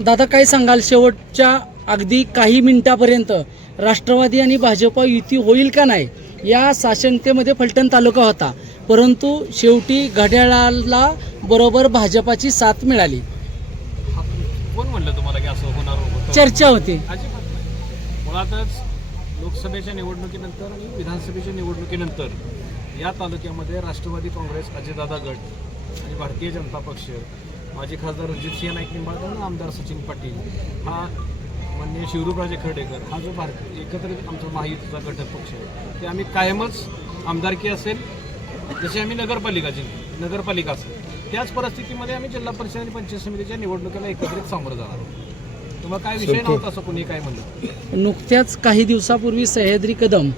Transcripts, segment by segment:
दादा काय सांगाल, शेवटच्या अगदी काही मिनिटापर्यंत राष्ट्रवादी आणि भाजपा युती होईल का नाही या साशंकतेमध्ये फलटण तालुका होता, परंतु शेवटी घड्याळाला बरोबर भाजपाची साथ मिळाली. कोण म्हणलं तुम्हाला की असं होणार होतं? चर्चा होती. अजिबात नाही. मुळातच लोकसभेच्या निवडणुकीनंतर आणि विधानसभेच्या निवडणुकीनंतर या तालुक्यामध्ये राष्ट्रवादी काँग्रेस, अजितदादा गट आणि भारतीय जनता पक्ष, माजी खासदार रणजितसिंह नाईक निंबाळकर आणि आमदार सचिन पाटील, हा माननीय शिवरूपराजे खर्डेकर, हा जो एकत्रित आमचा महायुतीचा घटक पक्ष आहे, ते आम्ही कायमच आमदारकी असेल जशी आम्ही नगरपालिका असेल त्याच परिस्थितीमध्ये आम्ही जिल्हा परिषद आणि पंचायत समितीच्या निवडणुकीला एकत्रित सामोरं जाणार आहोत. तुम्हाला काय विषय नव्हता असं कोणी काय म्हणलं. नुकत्याच काही दिवसापूर्वी सह्याद्री कदम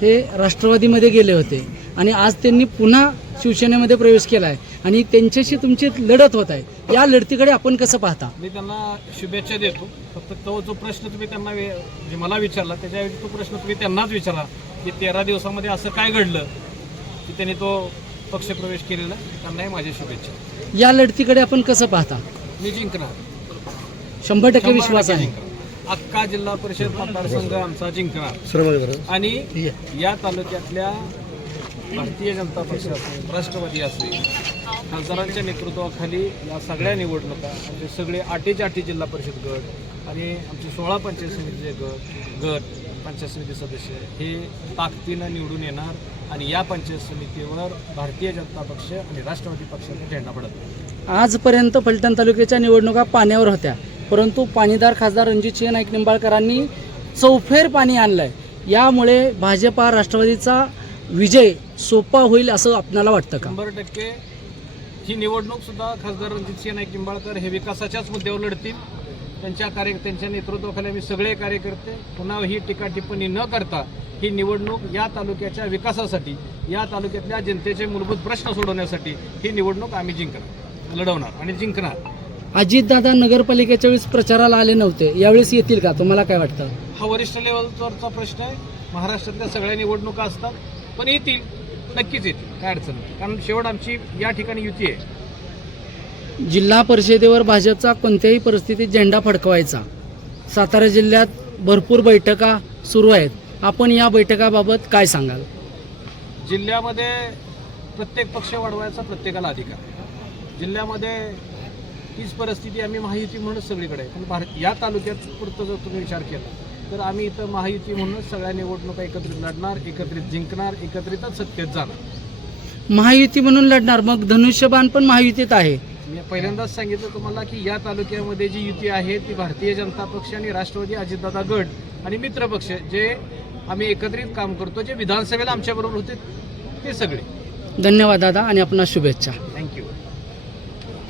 हे राष्ट्रवादीमध्ये गेले होते आणि आज त्यांनी पुन्हा शिवसेनेमध्ये प्रवेश केला आहे आणि त्यांच्याशी तुमची लढत होत आहे. या लढतीकडे आपण कसं पाहता? मी त्यांना शुभेच्छा देतो. फक्त तो जो प्रश्न तुम्ही त्यांना म्हणजे मला विचारला त्याच्याऐवजी तो प्रश्न तुम्ही त्यांनाच विचारा की 13 दिवसामध्ये असं काय घडलं की त्यांनी तो पक्षप्रवेश केलेला. त्यांनाही माझ्या शुभेच्छा. या लढतीकडे आपण कसं पाहता? मी जिंकणार, 100% विश्वास आहे. अख्खा जिल्हा परिषद मतदारसंघ आमचा जिंकणार आणि या तालुक्यातल्या भारतीय जनता पक्ष असेल, राष्ट्रवादी असेल, खासदारांच्या नेतृत्वाखाली या सगळ्या निवडणुका म्हणजे सगळे 8 जिल्हा परिषद गट आणि आमचे 16 पंचायत समितीचे गट पंचायत समिती सदस्य हे ताकदीनं निवडून येणार आणि या पंचायत समितीवर भारतीय जनता पक्ष आणि राष्ट्रवादी पक्षाचा झेंडा पडत. आजपर्यंत फलटण तालुक्याच्या निवडणुका पाण्यावर होत्या, परंतु पाणीदार खासदार रणजितसिंह नाईक निंबाळकरांनी चौफेर पाणी आणलंय. यामुळे भाजपा राष्ट्रवादीचा विजय सोपा होईल असं आपल्याला वाटतं का? 100% ही निवडणूक सुद्धा खासदार रणजितसिंह नाईक निंबाळकर हे विकासाच्याच मुद्द्यावर लढतील. त्यांच्या नेतृत्वाखाली आम्ही सगळे कार्यकर्ते पुन्हा ही टीका टिप्पणी न करता ही निवडणूक या तालुक्याच्या विकासासाठी, या तालुक्यातल्या जनतेचे मूलभूत प्रश्न सोडवण्यासाठी ही निवडणूक आम्ही लढवणार आणि जिंकणार. अजितदादा नगरपालिकेच्या वेळेस प्रचाराला आले नव्हते, यावेळेस येतील का? तुम्हाला काय वाटतं? हा वरिष्ठ लेवलवरचा प्रश्न आहे. महाराष्ट्रातल्या सगळ्या निवडणुका असतात, पण येतील, नक्कीच येतील, काय अडचण नाही. कारण शेवट आमची या ठिकाणी युती आहे. जिल्हा परिषदेवर भाजपचा कोणत्याही परिस्थितीत झेंडा फडकवायचा. सातारा जिल्ह्यात भरपूर बैठका सुरू आहेत, आपण या बैठकाबाबत काय सांगाल? जिल्ह्यामध्ये प्रत्येक पक्ष वाढवायचा प्रत्येकाला अधिकार आहे. जिल्ह्यामध्ये हीच परिस्थिती आम्ही महायुती म्हणूनच सगळीकडे आहे. पण या तालुक्यात पुरतं जर तुम्ही विचार केला तर आम्ही इथं महायुती म्हणूनच सगळ्या निवडणुका एकत्रित लढणार, एकत्रित जिंकणार, एकत्रितच सत्तेत जाणार. महायुती म्हणून लढणार, मग धनुष्यबाण पण महायुतीत आहे. मी पहिल्यांदाच सांगितलं तुम्हाला की या तालुक्यामध्ये जी युती आहे ती भारतीय जनता पक्ष आणि राष्ट्रवादी अजितदादा गट आणि मित्र पक्ष जे आम्ही एकत्रित काम करतो, जे विधानसभेला आमच्याबरोबर होते ते सगळे. धन्यवाद दादा आणि आपणास शुभेच्छा.